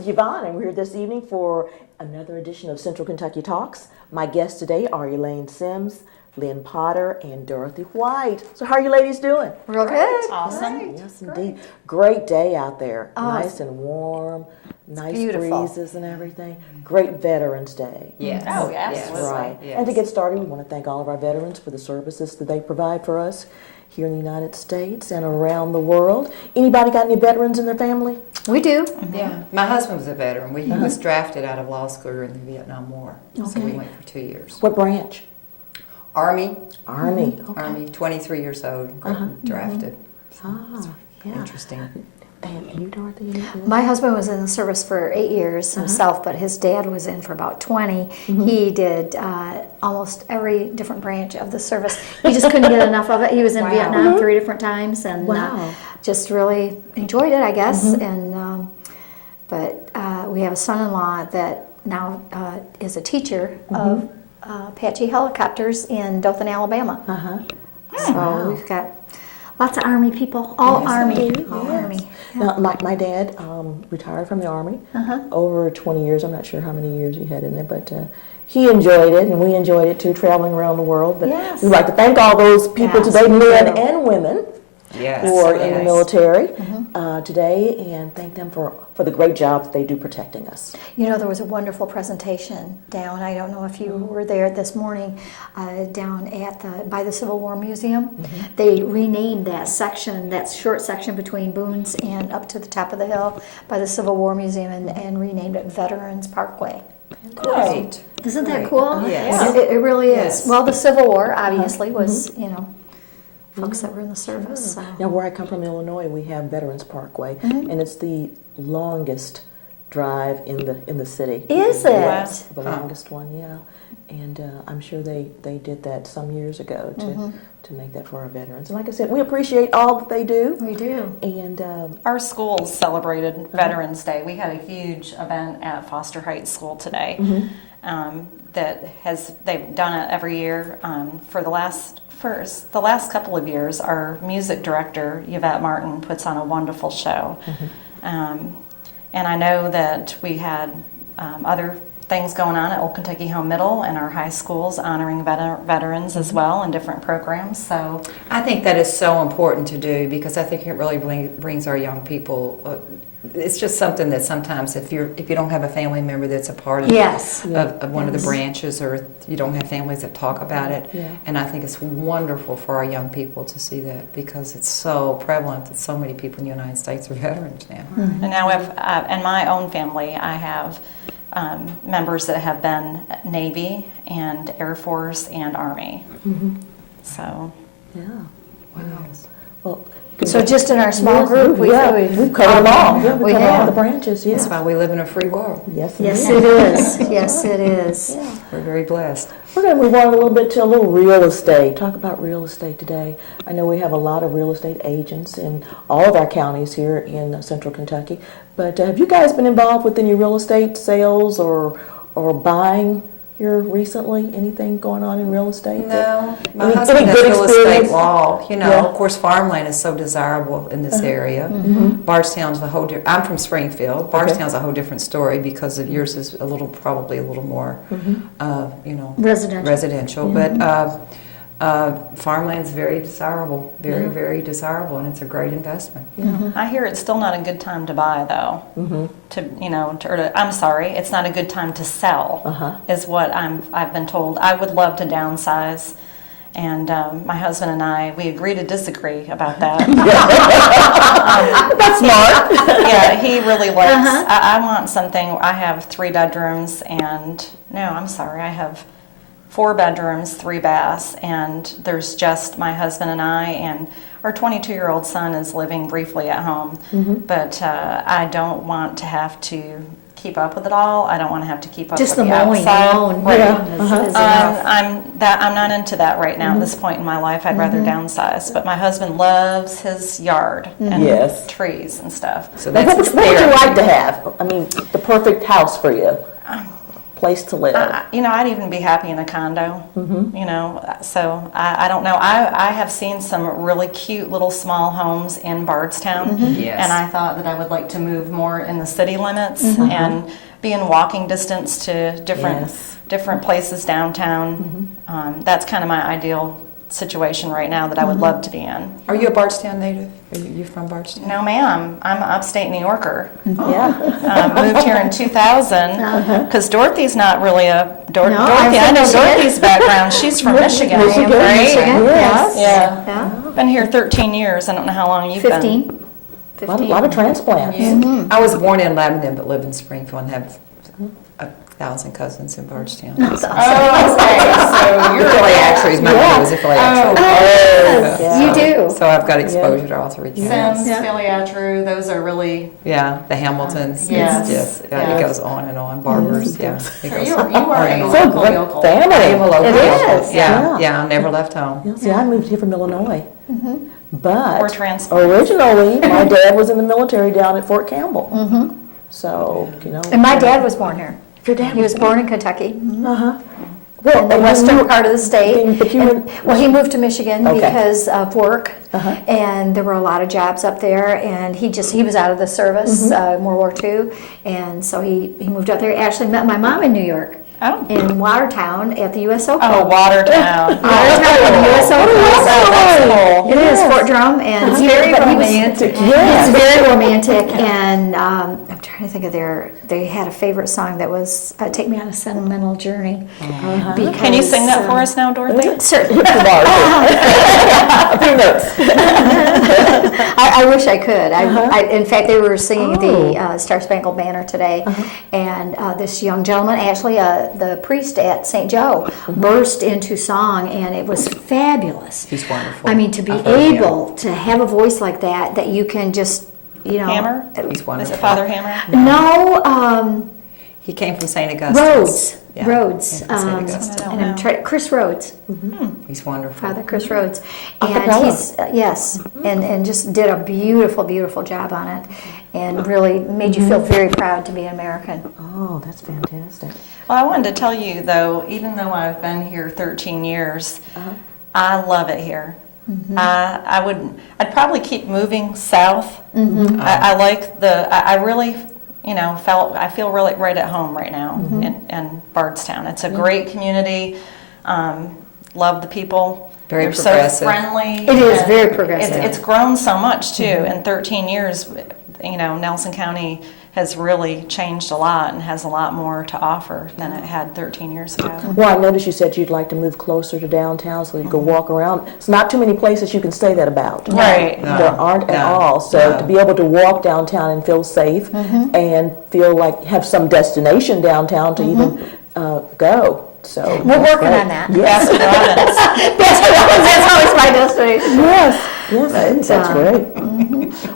is Yvonne, and we're here this evening for another edition of Central Kentucky Talks. My guests today are Elaine Sims, Lynn Potter, and Dorothy White. So how are you ladies doing? Real good. Awesome. Yes, indeed. Great day out there. Oh, Nice and warm, nice beautiful. breezes and everything. Great Veterans Day. Yes. Oh, yes. That's right. Yes. And to get started, we want to thank all of our veterans for the services that they provide for us here in the United States and around the world. Anybody got any veterans in their family? We do. Yeah. My husband was a veteran. He was drafted out of law school during the Vietnam War. So we went for 2 years. What branch? Army. Army. Okay. Army, 23 years old, drafted. Ah, yeah. Interesting. And you, Dorothy? anything? My husband was in the service for 8 years himself, but his dad was in for about 20. He did almost every different branch of the service. He just couldn't get enough of it. He was in Wow. Vietnam 3 different times and Wow. just really enjoyed it, I guess. And but we have a son-in-law that now is a teacher of Apache helicopters in Dothan, Alabama. So we've got lots of Army people, all Yes, Army, indeed. all Yes. Army. Now, my dad retired from the Army over 20 years. I'm not sure how many years he had in there, but he enjoyed it, and we enjoyed it too, traveling around the world. But Yes. we'd like to thank all those people Yes, today, we men do. and women, Yes. who are in the yes. military today, and thank them for the great job that they do protecting us. You know, there was a wonderful presentation down, I don't know if you were there this morning, down at by the Civil War Museum. They renamed that section, that short section between Boone's and up to the top of the hill by the Civil War Museum and renamed it Veterans Parkway. Great. Isn't that Great. cool? Yes. It really is. Yes. Well, the Civil War obviously was, you know, folks that were in the service. So. Now, where I come from, Illinois, we have Veterans Parkway, and it's the longest drive in the city. Is Wow. it? The longest one, yeah. And I'm sure they did that some years ago to make that for our veterans. And like I said, we appreciate all that they do. We do. And Our schools celebrated Veterans Day. We had a huge event at Foster Heights School today they've done it every year for the last couple of years. Our music director, Yvette Martin, puts on a wonderful show. And I know that we had other things going on at Old Kentucky Home Middle and our high schools honoring veterans as well in different programs. So I think that is so important to do because I think it really brings our young people. It's just something that sometimes if you don't have a family member that's a part of, Yes. of one of the branches, or you don't have families that talk about it, Yeah. and I think it's wonderful for our young people to see that because it's so prevalent that so many people in the United States are veterans now. And now, in my own family, I have members that have been Navy and Air Force and Army. So, yeah, wow. Well, So just in our small group, we've covered them all. Yeah, We we covered all have. the branches. That's Yeah. why we live in a free world. Yes, Yes, indeed. it is. Yes, it is. Yeah. We're very blessed. We're going to move on a little bit to a little real estate. Talk about real estate today. I know we have a lot of real estate agents in all of our counties here in Central Kentucky. But have you guys been involved with any real estate sales or buying here recently? Anything going on in real estate? No, my Any husband does good real experience? estate law. You know, Yeah. of course, farmland is so desirable in this area. Bardstown's a whole. I'm from Springfield. Bardstown's a whole different story because of yours is probably a little more, you know, Residential. But farmland's very desirable, very desirable, and it's a great investment. I hear it's still not a good time to buy, though. I'm sorry, it's not a good time to sell, is what I've been told. I would love to downsize, and my husband and I, we agree to disagree about that. That's smart. Yeah, he really likes, I want something, I have 3 bedrooms, and, no, I'm sorry, I have 4 bedrooms, 3 baths, and there's just my husband and I, and our 22-year-old son is living briefly at home. But I don't want to have to keep up with it all. I don't want to have to keep up Just with the the mowing outside. alone. Right. Is enough. I'm not into that right now at this point in my life. I'd rather downsize. But my husband loves his yard and Yes. trees and stuff. So Now, that's what would you there. like to have? I mean, the perfect house for you. place to live. I'd even be happy in a condo. So I don't know. I have seen some really cute little small homes in Bardstown, Yes. and I thought that I would like to move more in the city limits and be in walking distance to different places downtown. That's kind of my ideal situation right now that I would love to be in. Are you a Bardstown native? Are you from Bardstown? No, ma'am. I'm an upstate New Yorker. Yeah. Moved here in 2000 because Dorothy's not really Dorothy. I'm I from know Michigan. Dorothy's background. She's from Michigan, Michigan, right? Michigan. Yes. Yeah. Yeah. Been here 13 years. I don't know how long you've 15. been. A lot of transplants. I was born in Lebanon but live in Springfield and have 1,000 cousins in Bardstown. Oh, okay. So you're Philly Actries. My mother was a Philly Actry. Yeah. You do. So I've got exposure to all three counties. Sims, Philly Atru, those are really. Yeah, the Hamiltons. Yes. It's just, it Yes. goes on and on. Barbers, yeah. It So goes you on are and a on. So local great yokel. I am a family. local It local. is. Yeah, Yeah. yeah, I never left home. Yeah, see, I moved here from Illinois. But Or transplants. originally, my dad was in the military down at Fort Campbell. So, And my dad was born here. Your dad He was born in Kentucky, Well, in the and western you- part of the state. But you And- well, he moved to Michigan Okay. because of work, and there were a lot of jobs up there. And he was out of the service in World War II, and so he moved up there. Actually met my mom in New York, Oh. in Watertown at the USO Oh, Club. Watertown. Watertown at the USO Club. That's cool. It is Fort Drum, and it's very romantic. Yes. It's very romantic, and I'm trying to think of they had a favorite song that was "Take Me on a Sentimental Journey." Can you sing that for us now, Dorothy? Certainly. A few notes. I wish I could. In fact, they were singing the Star Spangled Banner today, and this young gentleman, actually the priest at St. Joe, burst into song, and it was fabulous. He's wonderful. I mean, to be I've heard him. able to have a voice like that you can just, Hammer? He's Is wonderful. it Father Hammer? No, He came from St. Augustine. Rhodes. Yeah, Rhodes. came from St. Augustine. I And don't I'm know. trying, Chris Rhodes. He's wonderful. Father Chris Rhodes. A And cappella. he's, yes, and just did a beautiful, beautiful job on it, and really made you feel very proud to be an American. Oh, that's fantastic. Well, I wanted to tell you, though, even though I've been here 13 years, I love it here. I'd probably keep moving south. I like I really, I feel really right at home right now in Bardstown. It's a great community. Love the people. Very They're progressive. so friendly. It is and very progressive. It's grown so much too. In 13 years, Nelson County has really changed a lot and has a lot more to offer than it had 13 years ago. Well, I noticed you said you'd like to move closer to downtown so you could walk around. It's not too many places you can say that about. Right. No, There aren't at no, all. So no. to be able to walk downtown and feel safe and feel like have some destination downtown to even go. So We're that's working great. on that. Yes, That's always my destination. yes, that's great.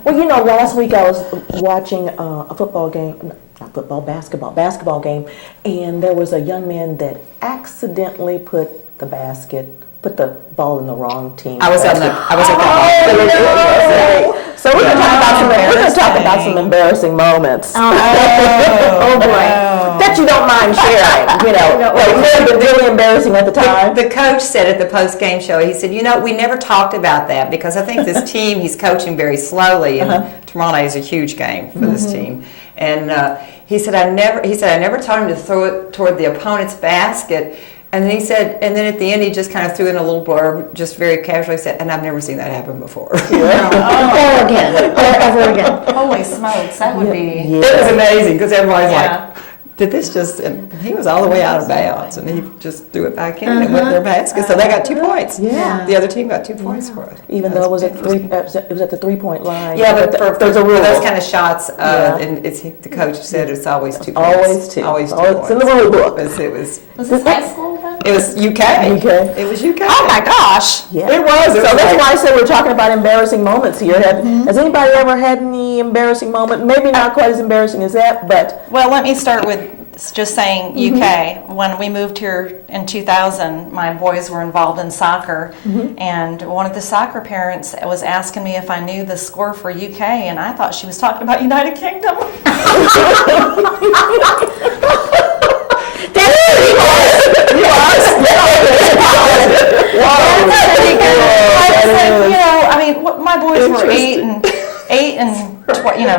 Well, last week I was watching a football game, not football, basketball game, and there was a young man that accidentally put the ball in the wrong team. I was at the So we're going to talk about some embarrassing moments. Oh, boy. That you don't mind sharing, like maybe really embarrassing at the time. The coach said at the post-game show, he said, we never talked about that because I think this team, he's coaching very slowly, and tomorrow night is a huge game for this team. And he said, I never told him to throw it toward the opponent's basket. And then he said, and then at the end, he just kind of threw in a little blurb, just very casually said, and I've never seen that happen before. Or ever again. Holy smokes, that would be. It was amazing because everybody's Yeah. like, did this just, and he was all the way out of bounds, and he just threw it back in and it went in their basket, so they got 2 points. Yeah. The other team got 2 points for it. Even though it was at the 3-point line. Yeah, but there's a rule. those kind of shots, Yeah. and the coach said it's always 2 points. Always two. Always 2 Always- points. it's in the rule book. It was Was this high school then? It was UK. UK. It was UK. Oh my gosh. Yeah. It was. So It was that's like- why I said we're talking about embarrassing moments here. Has anybody ever had any embarrassing moment? Maybe not quite as embarrassing as that, but Well, let me start with just saying UK. When we moved here in 2000, my boys were involved in soccer, and one of the soccer parents was asking me if I knew the score for UK, and I thought she was talking about United Kingdom.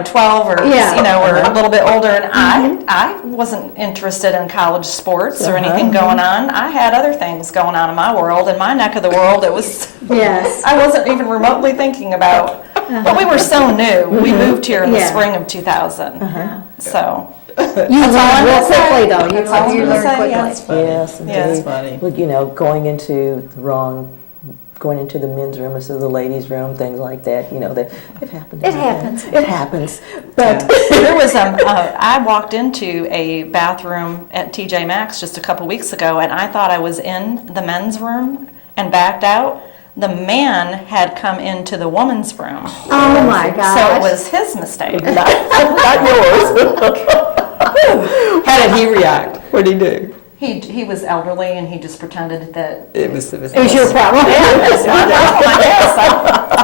12 or Yeah. or a little bit older, and I wasn't interested in college sports or anything going on. I had other things going on in my world, in my neck of the world. It was Yes. I wasn't even remotely thinking about. But we were so new. We moved here in the Yeah. spring of 2000, so. You all I'm learned real gonna say. quickly, though. That's all I'm You gonna learned say, quickly. yes. Yes, indeed. Yeah, it's funny. Well, going into the men's room instead of the ladies' room, things like that. They've happened. It happens. It happens. But There was I walked into a bathroom at TJ Maxx just a couple weeks ago, and I thought I was in the men's room and backed out. The man had come into the woman's room, Oh my gosh. so it was his mistake. not yours. How did he react? What did he do? He was elderly, and he just pretended that It was It was your problem. that's my problem, I guess.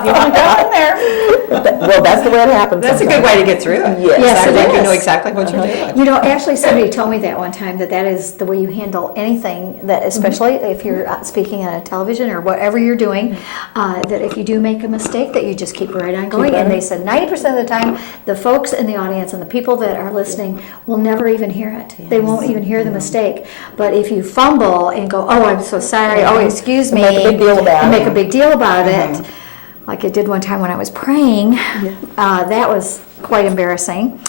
You want to go in there? Well, that's the way it happens. That's a good way to get through it. Yes. Yes, I it think you is. know exactly what you're doing. You know, actually, somebody told me that one time that is the way you handle anything. That especially if you're speaking on a television or whatever you're doing, that if you do make a mistake, that you just keep right on going. And they said 90% of the time, the folks in the audience and the people that are listening will never even hear it. They won't even hear the mistake. But if you fumble and go, "Oh, I'm so sorry," "Oh, excuse me," Make a big deal about and it. make a big deal about it. Like I did one time when I was praying. That was quite embarrassing.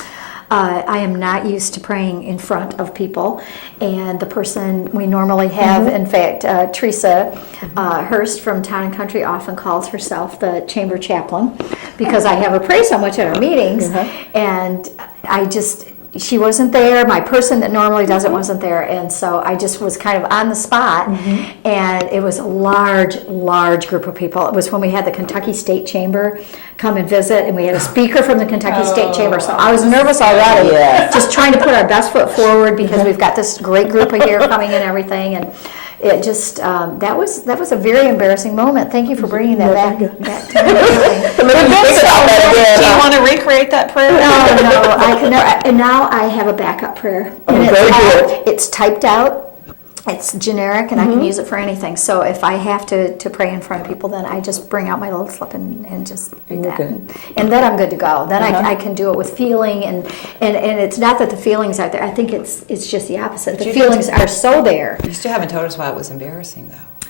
I am not used to praying in front of people, and the person we normally have, in fact, Teresa Hurst from Town and Country often calls herself the chamber chaplain because I have her pray so much at our meetings, and she wasn't there. My person that normally does it wasn't there, and so I just was kind of on the spot. And it was a large group of people. It was when we had the Kentucky State Chamber come and visit, and we had a speaker from the Kentucky State Chamber. So I was nervous already, just trying to put our best foot forward because we've got this great group of here coming and everything, and. It just that was a very embarrassing moment. Thank you for bringing that back to me. Do you want to recreate that prayer? No, I can never. And now I have a backup prayer. And it's typed out. It's generic, and I can use it for anything. So if I have to pray in front of people, then I just bring out my little slip and just read that. And then I'm good to go. Then I can do it with feeling, and it's not that the feelings are there. I think it's just the opposite. The feelings are so there. You still haven't told us why it was embarrassing, though.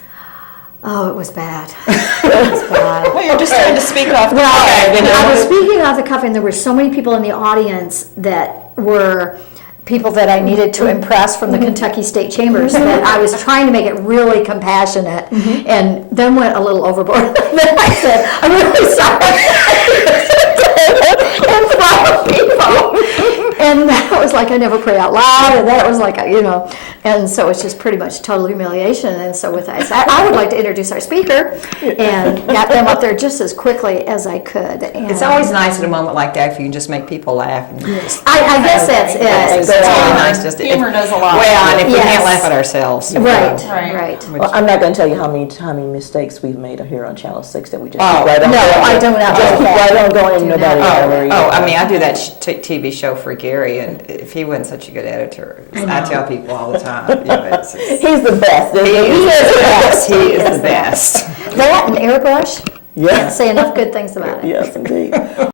Oh, it was bad. It was bad. Well, you're just trying to speak off the Well, cuff. I was speaking off the cuff, and there were so many people in the audience that were people that I needed to impress from the Kentucky State Chambers that I was trying to make it really compassionate, and then went a little overboard. Then I said, "I'm really sorry." In front of people. And that was like I never pray out loud, and that was like, and so it's just pretty much total humiliation. And so with that, I would like to introduce our speaker, and got them up there just as quickly as I could. And It's always nice at a moment like that if you can just make people laugh. And I guess that's it. It's really nice just to, Humor does a lot. Well, and if we Yes. can't laugh at ourselves. Right, Right. right. Well, I'm not going to tell you how many mistakes we've made here on Channel 6 that we just Oh, keep right on no, going. I do not Just do keep that. right on going and Do nobody not. ever. I mean, I do that TV show for Gary, and if he wasn't such a good editor, I tell people all the time. He's the best. He is the best. He is the best. That and airbrush. Yes. Can't say enough good things about it. Yes, indeed.